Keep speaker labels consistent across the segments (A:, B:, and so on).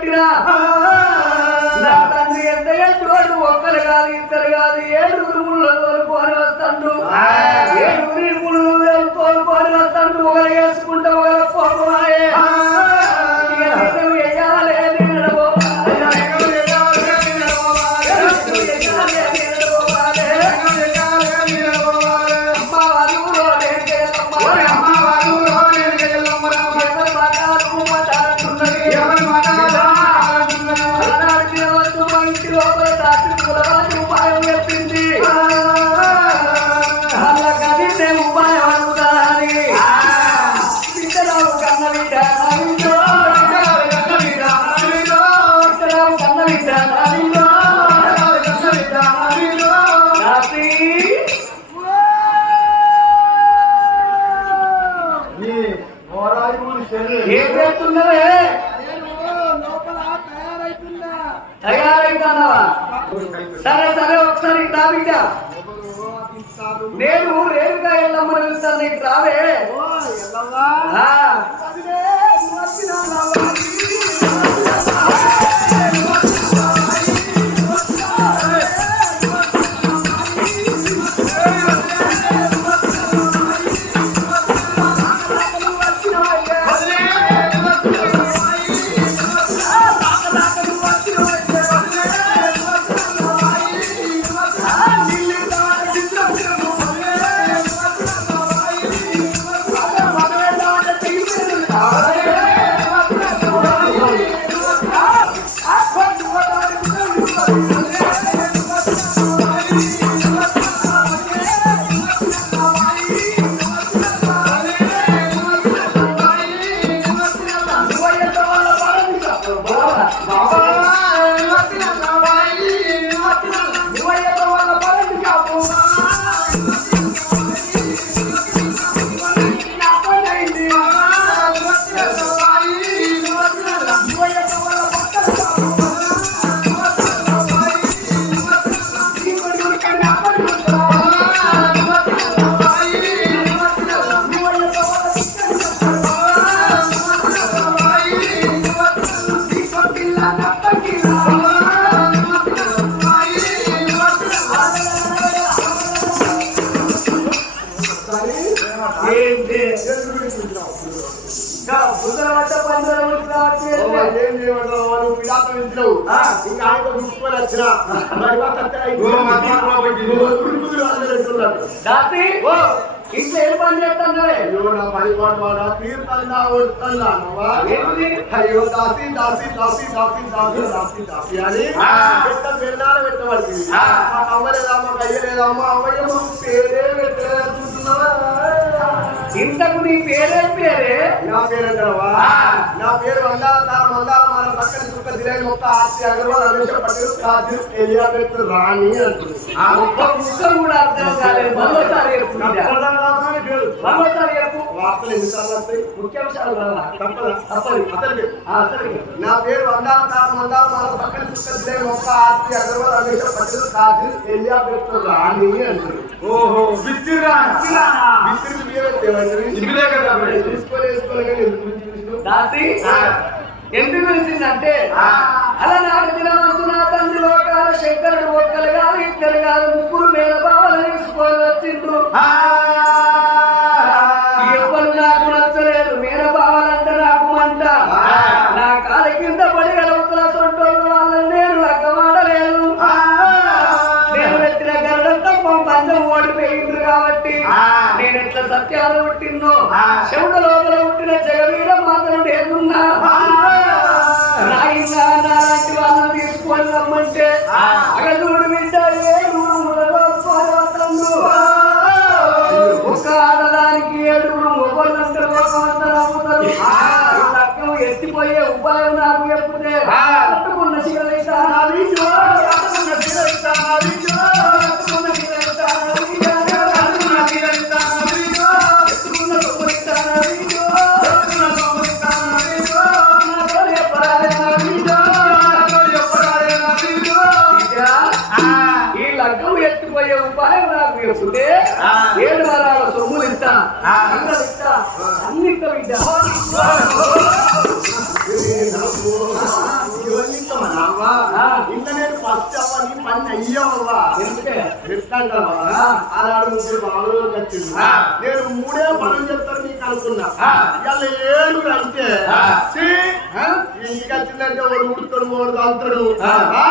A: పందం పెట్టినా నా తండ్రి ఎంత ఎత్తుడు ఒక్కరు కాదు ఇద్దరు కాదు ఏడుగురు ముళ్ళు తోలుకొని వస్తాడు ఏడుగురి ముళ్ళు తోలుకొని వస్తాడు ఒకరు వేసుకుంటే వచ్చేది. దాసి ఇంట్లో ఏం పని చేస్తున్నావే ఏంటి
B: అయ్యో దాసి దాసి దాసి దాసి దాసి దాసి దాసి అని
A: ఆ.
B: పెట్ట పేరునాలు పెట్టబడి
A: ఆ.
B: మా అవ్వలేదమ్మా అయ్యలేదమ్మా అవ్వయ్యమ్మ పేరే పెట్టలేదు
A: ఇంతకు నీ పేరే పేరే?
B: నా పేరు అంటావా
A: ఆ.
B: నా పేరు మందాల తార మందాల మన చక్కని చుక్క దిలేని మొక్క ఆర్తి అగర్వాల్ రమేష్ పటేల్ కాజల్ ఎలియాబెత్ రాణి అంటుంది.
A: ఆ ఒక్క ముక్క కూడా అర్థం కాలేదు. మరోసారి
B: పేరు.
A: మరోసారి
B: వార్తలు ఎన్నిసార్లు వస్తాయి?
A: ముఖ్యాంశాలు?
B: తప్పదా
A: తప్పదు.
B: అసలు
A: సరే.
B: నా పేరు తార మందాల మన చక్కని చుక్క దిలేని మొక్క ఆర్తి అగర్వాల్ రమేష్ పటేల్ కాజల్ ఎలియాబెత్ రాణి అంటుంది.
C: ఓహో విత్తిరా
B: విసిరి బియ్యం తేవండి.
C: ఇప్పుడే కదా.
B: తీసుకోలే, తీసుకోలే కానీ ఎందుకు?
A: దాసి ఎందుకు తెలిసిందంటే అలనాడు దినవంతున తండ్రి లోకాల శంకరుడు ఒక్కరు కాదు ఇద్దరు కాదు ముగ్గురు మేల బావలు తీసుకొని వచ్చిండు సత్యాలు పుట్టిందో? శివుడు బిడ్డ. ఆ.
B: ఇంకా నేను ఫస్ట్ అవ్వని పని అయ్యావా
A: ఎందుకే?
B: ఎట్లాంటావా
A: ఆ.
B: ఆనాడు ముగ్గురు బాబులు
C: ఆ.
B: నేను మూడే పనులు చెప్తాను నీకు అనుకున్నా. ఇవాళ ఏడు అంటే? ఇంటికి వచ్చిందంటే వాడు ఉడుతాడు
A: ఆ.
B: ఆ?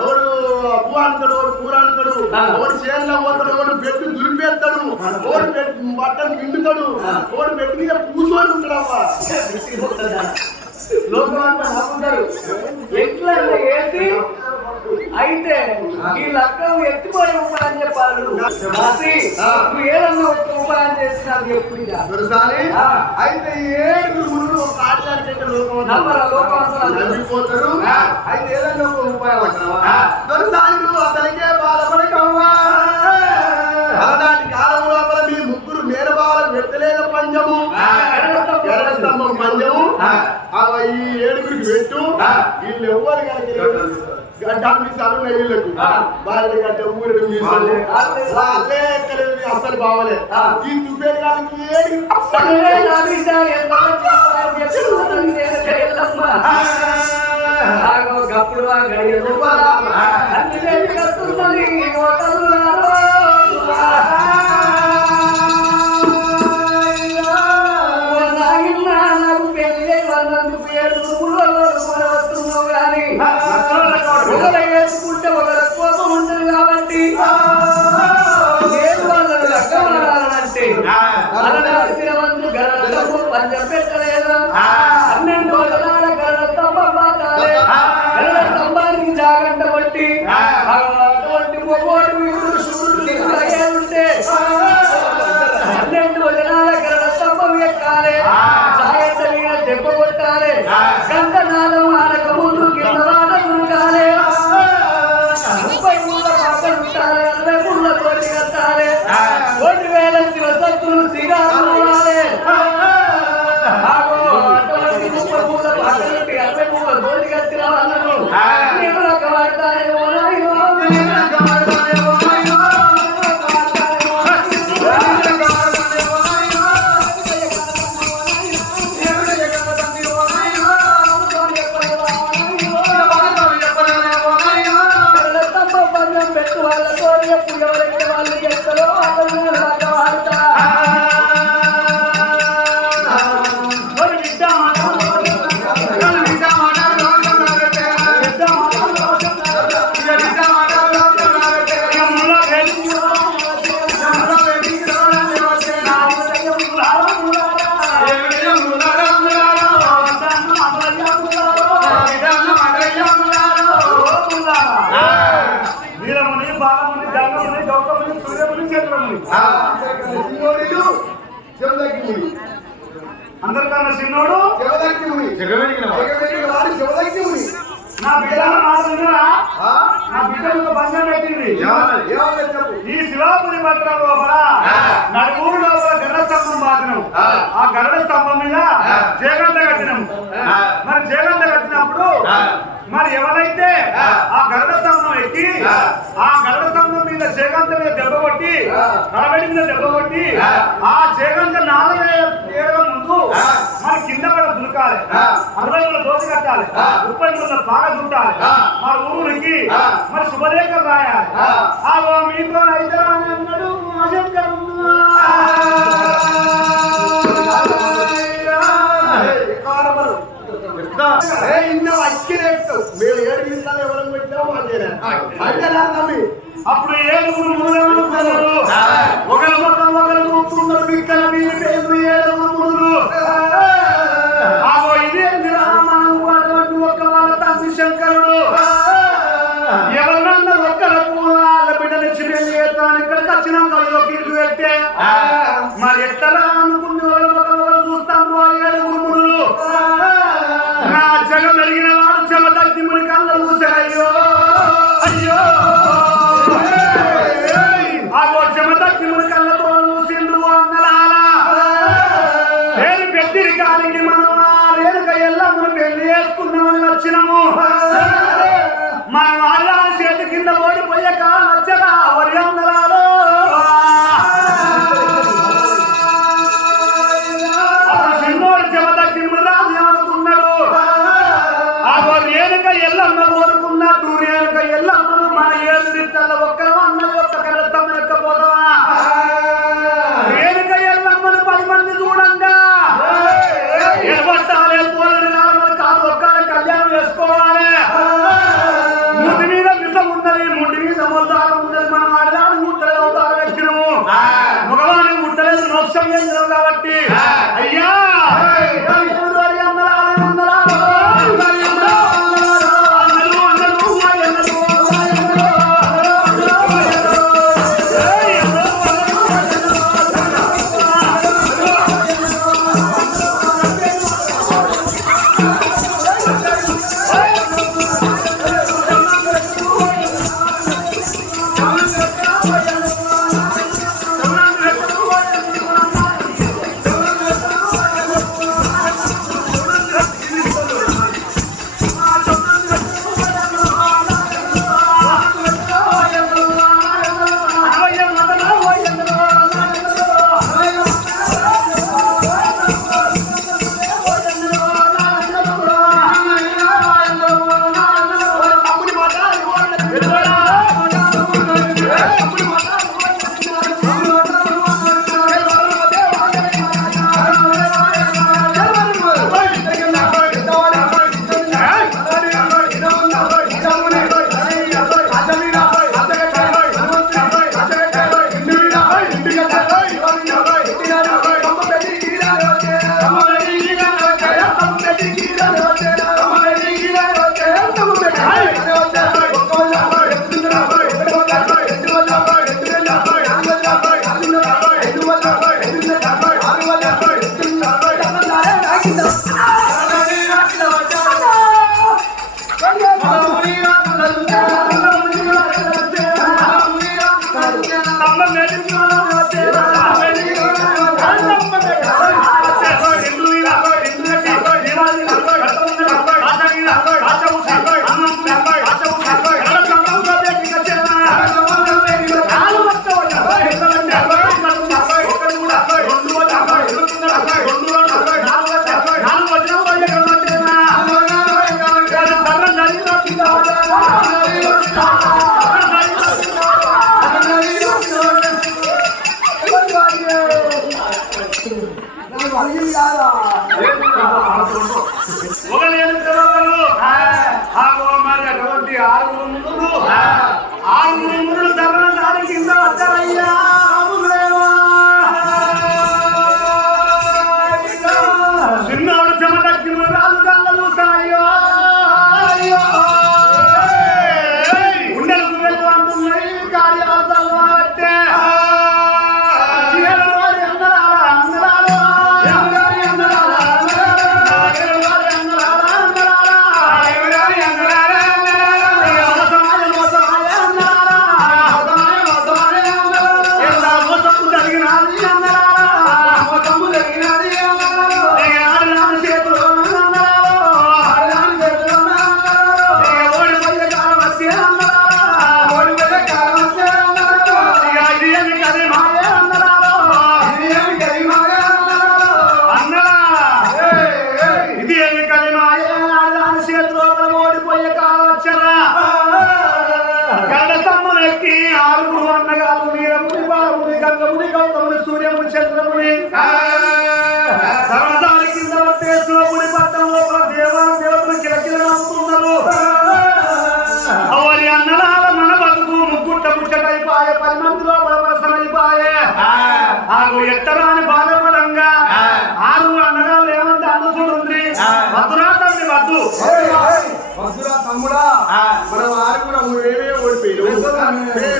B: వాడు అప్పు అంటాడు వాడు కూర అంటాడు. వాడు చేనులో పోతాడు వాడు బెడ్ దులిపేస్తాడు వాడు బెడ్ బట్టలు పిండుతాడు. వాడు బెడ్ మీద కూర్చొని ఉంటాడు అవ్వ
A: లోకం అంతా నవ్వుతారు. ఎట్లా వేసి అయితే ఈ లక్కం ఎత్తిపోయే ఉపాయం చెప్పాలి నువ్వు ఏదన్నా ఒక ఉపాయం చేసి నాకు చెప్పు ఇక.
B: దొరసాని
A: ఆ.
B: అయితే ఏడుగురు గురువులు ఒక ఆచార్య లోకం నమ్మిపోతారు. అయితే ఏదైనా ఒక ఉపాయం అంటావా
C: ఆ.
B: దొరసాని నువ్వు అసలుకే బాధపడకవ్వా పంచము.
C: ఆ
B: ఈ ఏడుగురికి పెట్టు. వీళ్ళు ఎవ్వరు వీళ్ళకు గడ్డ ఊరెడు అసలు బావలే. ఈ
A: నా అలనాటి తిరవందు గరడము పంచం పెట్టలేదు?
C: బాలముని గంగముని గౌతముని సూర్యముని చంద్రముని. అందరికన్నా చిన్నోడు? నా బిడ్డ? నా బిడ్డలకు బంధం పెట్టింది. ఈ శివాపురి పట్టణం లోపల నలుగురు లోపల గరుడ స్తంభం బాధినం ఆ. గరుడ స్తంభం మీద జయగంట కట్టినాం మరి జయగంట కట్టినప్పుడు మరి ఎవరైతే ఆ. గరుడ స్తంభం ఎక్కి ఆ. గరుడ స్తంభం మీద జయగంట మీద దెబ్బ కొట్టి రాబడి మీద దెబ్బ కొట్టి ఆ. జయగంట నాలుగు ఏళ్ళ ముందు మరి కింద పడ దులకాలి అరవై మూల దోశ కట్టాలి. ముప్పై మూల బాగా చుట్టాలి మా ఊరికి మరి శుభలేఖ రాయాలి. ఆ. మీతో అయితే అని అన్నాడు మా
B: ఇన్న అక్కిరేట్టు మేము ఏడు నిమిషాలు ఎవరు పెట్టాము అంతేనా అంతేనా తమ్మి.
C: అప్పుడు ఏడుగురు మునులు ఉన్నారు? ఒకరి మొత్తం ఒకరు చూస్తున్నారు బిక్కల వీరి పేరు ఏడుగురు మునులు. ఆగో ఇదే రామాను అటువంటి ఒక్క వాళ్ళ తండ్రి శంకరుడు. ఎవరన్నా ఒక్కల పూల బిడ్డనిచ్చి వెళ్ళి ఎత్తాను ఇక్కడికి వచ్చినాం కళ్ళు ఇల్లు పెట్టే. మరి ఎట్లా అనుకుని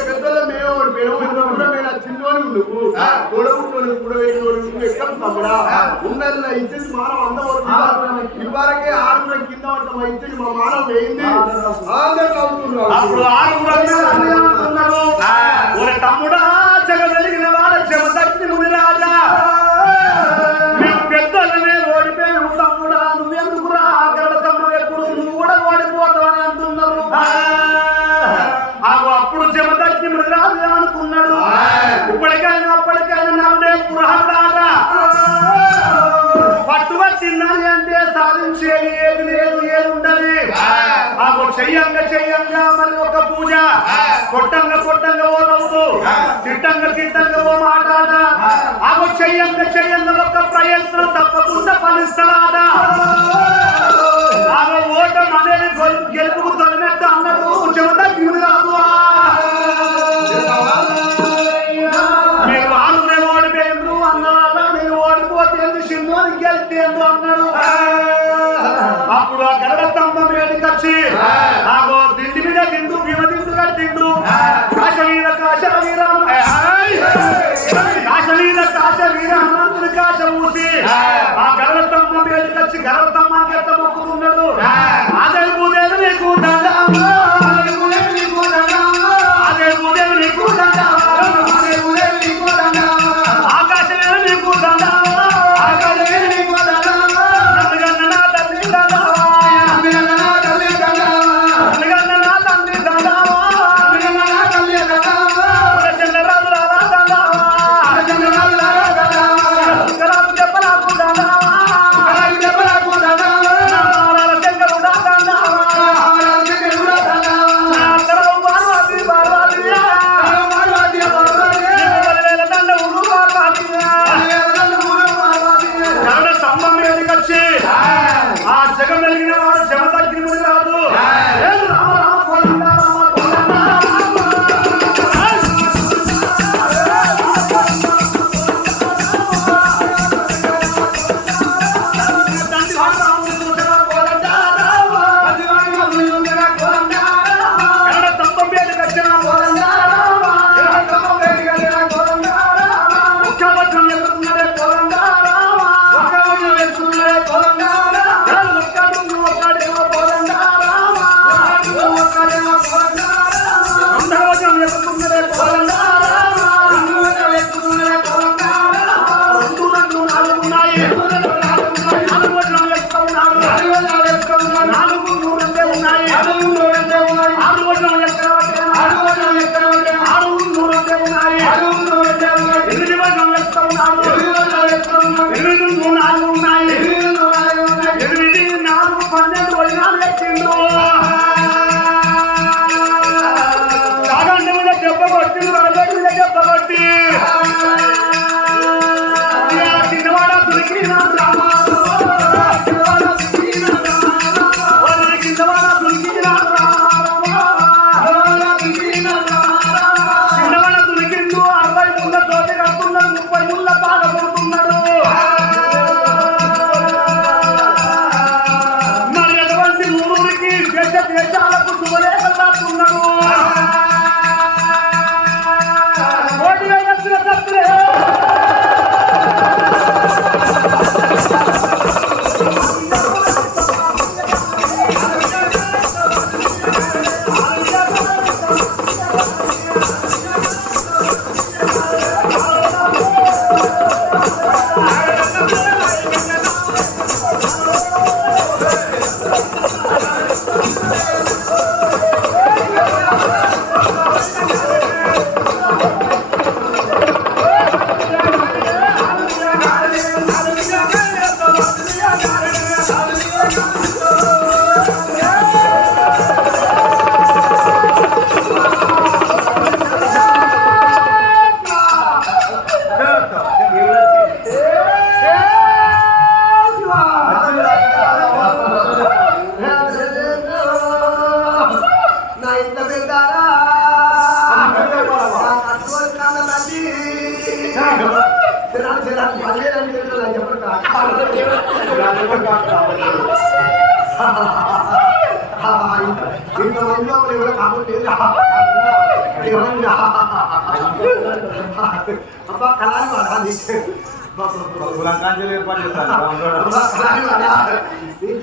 B: పెద్దల మేము చిన్నోని నువ్వు గొడవుకోని గుడవేటోని నువ్వు తమ్ముడా ఉన్నది నా ఇచ్చేసి మానవ అందవరకు ఇవరకే ఆరుగుర కింద పడ్డ మా
C: తమ్ముడా? చేయాలి అంటే సాధించేది ఏది లేదు ఏది ఉండదు. మాకు చెయ్యంగా చెయ్యంగా మరి ఒక పూజ. కొట్టంగా కొట్టంగా ఓ నవ్వు తిట్టంగా తిట్టంగా ఓ మాట్లాడ ఆమె చెయ్యంగా చెయ్యంగా ఒక ప్రయత్నం తప్పకుండా ఫలిస్తాడా ఆమె ఓటం అనేది గెలుపుకు తొలిమెత్త అన్నట్టు చెబుతా గిరి కాదు. మీరు వాళ్ళు ఓడిపోయిండ్రు అన్నారా? నేను ఓడిపోతే ఎందుకు గెలిపేందు
B: అన్న 大气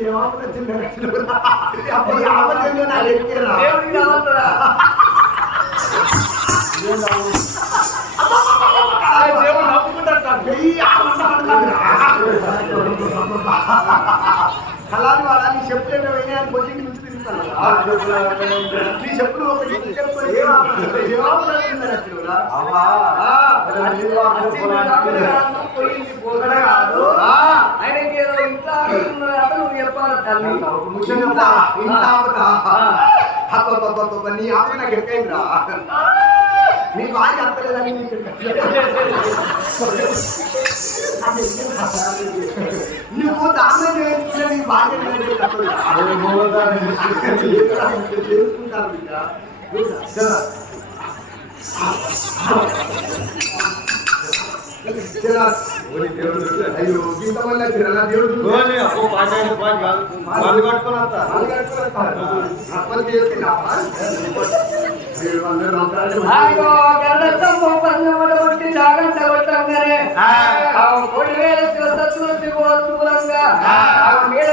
B: ఏమవుతుందో చిన్న అప్పుడు రావట్లేదు నా ఎక్కేరా
D: దేవుడు నవ్వుకుంటాడు
B: కళాని వాడాలి చెప్పులు ఏమో వేయాలి కోచింగ్ నుంచి తిరుగుతాను. నీ చెప్పులు ఒక చెప్పులు నచ్చురా
A: ఆయనకి ఏదో ఇంట్లో నువ్వు చెప్పాలి తల్లి?
B: నీ ఆపి నాకు ఎక్కైందిరా నీ భార్య అంతలేదని నువ్వు దానం చేయించిన నీ భార్య చేసుకుంటారు బిడ్డ. అయ్యో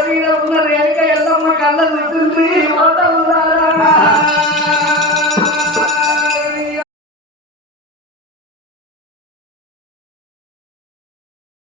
A: మీద ఉన్న రేణుక ఎల్లమ్మ కళ్ళ చూసింది